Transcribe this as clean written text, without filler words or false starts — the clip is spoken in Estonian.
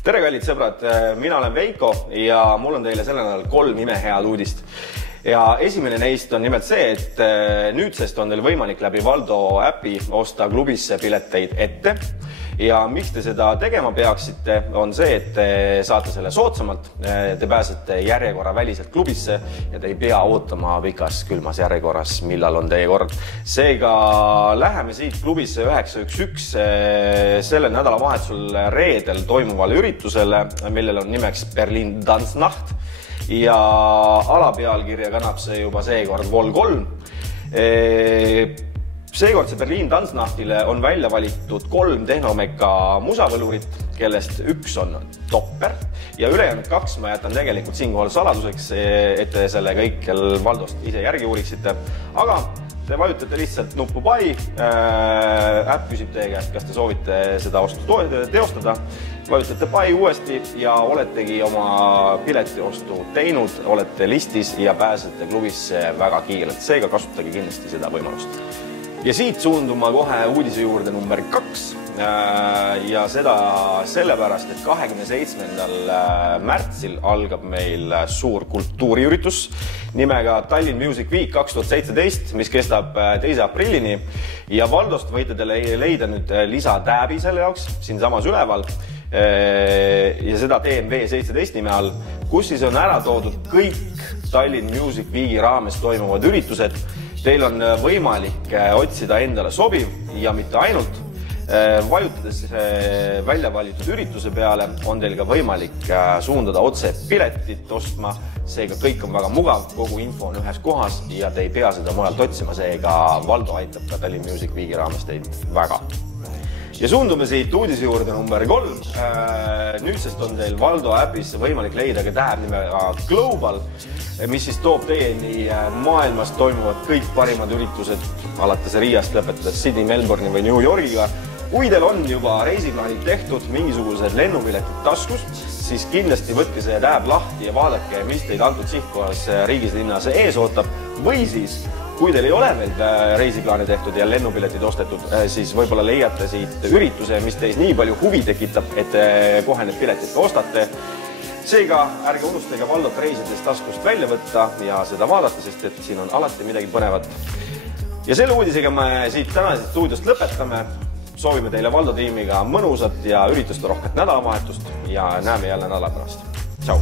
Tere kallid sõbrad, mina olen Veiko ja mul on teile selle nädal 3 imehead uudist. Ja esimene neist on nimelt see, et nüüdsest on teil võimalik läbi Valdo äpi osta klubisse pileteid ette. Ja miks te seda tegema peaksite, on see, et te saate selle soodsamalt, te pääsete järjekorra väliselt klubisse ja te ei pea ootama pikas külmas järjekorras, millal on teie kord. Seega läheme siit klubisse 911 selle nädalavahetusel reedel toimuvale üritusele, millel on nimeks Berlin Tanznacht ja alapealkirja kannab see juba seekord Vol 3. Seekordse Berliin Tanznachtile on välja valitud 3 tehnomeka musavõlurit, kellest üks on topper ja ülejäänud 2 ma jätan tegelikult siinkohal saladuseks, et te selle kõik Valdost ise järgi uuriksite. Aga te vajutate lihtsalt nuppu buy, äpp küsib teie käest, kas te soovite seda ostu teostada. Vajutate buy uuesti ja oletegi oma piletiostu teinud, olete listis ja pääsete klubisse väga kiirelt. Seega kasutage kindlasti seda võimalust. Ja siit suunduma kohe uudise juurde number 2 ja seda sellepärast, et 27. märtsil algab meil suur kultuuriüritus nimega Tallinn Music Week 2017, mis kestab 2. aprillini ja Valdost võite te leida nüüd lisatääbi selle jaoks siin samas üleval ja seda TMV 17 nime all, kus siis on ära toodud kõik Tallinn Music Weeki raames toimuvad üritused. Teil on võimalik otsida endale sobiv ja mitte ainult. Vajutades välja valitud ürituse peale on teil ka võimalik suundada otse piletit ostma. Seega kõik on väga mugav, kogu info on ühes kohas ja te ei pea seda mujalt otsima. Seega Valdo aitab ka Tallinn Music Weeki raames teid väga. Ja suundume siit uudise juurde number 3. Nüüdsest on teil Valdo äpis võimalik leida ka täheb nimega Global, mis siis toob teieni maailmas toimuvad kõik parimad üritused, alates Riiast lõpetades Sydney, Melbourne'i või New Yorgiga. Kui teil on juba reisiplaanid tehtud, mingisugused lennupiletid taskus, siis kindlasti võtke see täheb lahti ja vaadake, mis teid antud sihtkohas riigis linnas ees ootab. Või siis, kui teil ei ole veel reisiplaane tehtud ja lennupiletid ostetud, siis võib-olla leiate siit ürituse, mis teis nii palju huvi tekitab, et kohe need piletid ka ostate. Seega ärge unustage Valdot reisidest taskust välja võtta ja seda vaadata, sest et siin on alati midagi põnevat. Ja selle uudisega me siit tänasest stuudiost lõpetame. Soovime teile Valdo tiimiga mõnusat ja ürituste rohket nädalavahetust ja näeme jälle nädala pärast. Tšau!